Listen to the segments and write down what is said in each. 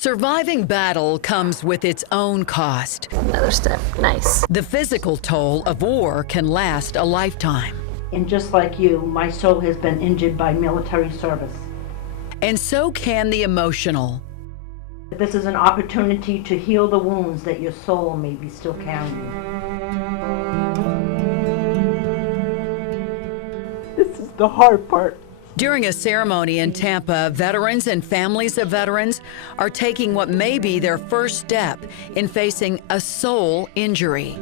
Surviving battle comes with its own cost. Another step, nice. The physical toll of war can last a lifetime. And just like you, my soul has been injured by military service. And so can the emotional. This is an opportunity to heal the wounds that your soul may be still carrying. This is the hard part. During a ceremony in Tampa, veterans and families of veterans are taking what may be their first step in facing a soul injury.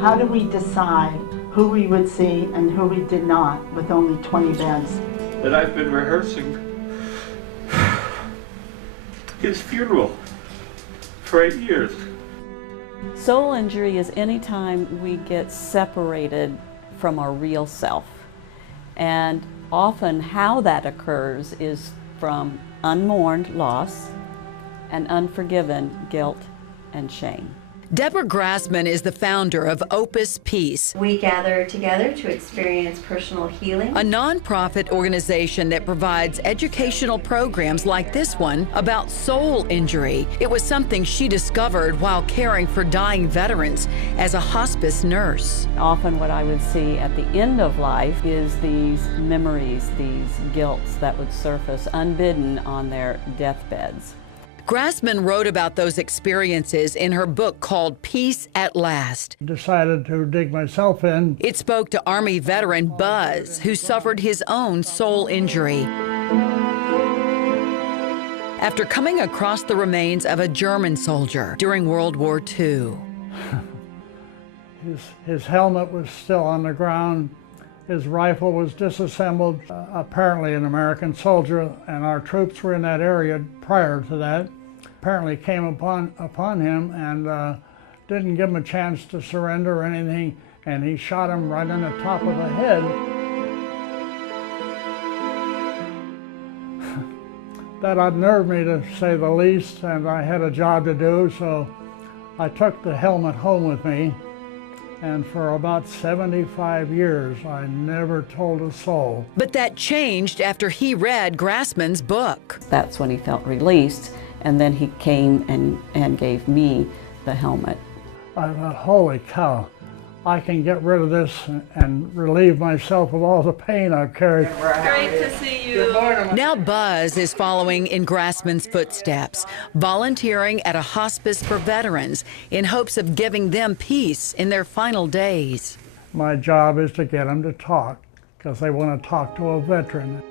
How do we decide who we would see and who we did not with only 20 beds? That I've been rehearsing his funeral for 8 years. Soul injury is any time we get separated from our real self. And often how that occurs is from unmourned loss and unforgiven guilt and shame. Deborah Grassman is the founder of Opus Peace, We gather together to experience personal healing. a nonprofit organization that provides educational programs like this one about soul injury. It was something she discovered while caring for dying veterans as a hospice nurse. Often what I would see at the end of life is these memories, these guilts that would surface unbidden on their deathbeds. Grassman wrote about those experiences in her book called Peace at Last. Decided to dig myself in. It spoke to Army veteran Buzz, who suffered his own soul injury after coming across the remains of a German soldier during World War II. His helmet was still on the ground. His rifle was disassembled. Apparently an American soldier, and our troops were in that area prior to that, apparently came upon him and didn't give him a chance to surrender or anything, and he shot him right in the top of the head. That unnerved me, to say the least, and I had a job to do, so I took the helmet home with me. And for about 75 years, I never told a soul. But that changed after he read Grassman's book. That's when he felt released, and then he came and gave me the helmet. I thought, holy cow, I can get rid of this and relieve myself of all the pain I've carried. Great to see you. Now Buzz is following in Grassman's footsteps, volunteering at a hospice for veterans in hopes of giving them peace in their final days. My job is to get them to talk, because they want to talk to a veteran.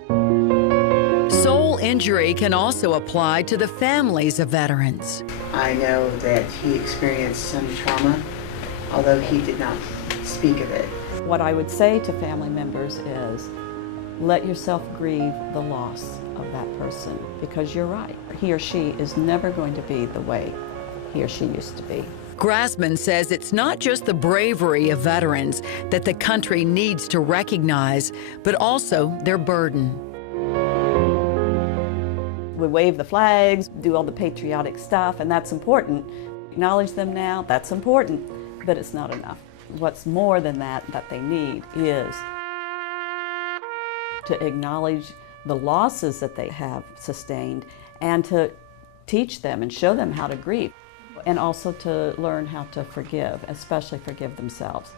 Soul injury can also apply to the families of veterans. I know that he experienced some trauma, although he did not speak of it. What I would say to family members is, let yourself grieve the loss of that person, because you're right. He or she is never going to be the way he or she used to be. Grassman says it's not just the bravery of veterans that the country needs to recognize, but also their burden. We wave the flags, do all the patriotic stuff, and that's important. Acknowledge them now, that's important, but it's not enough. What's more than that they need is to acknowledge the losses that they have sustained and to teach them and show them how to grieve, and also to learn how to forgive, especially forgive themselves.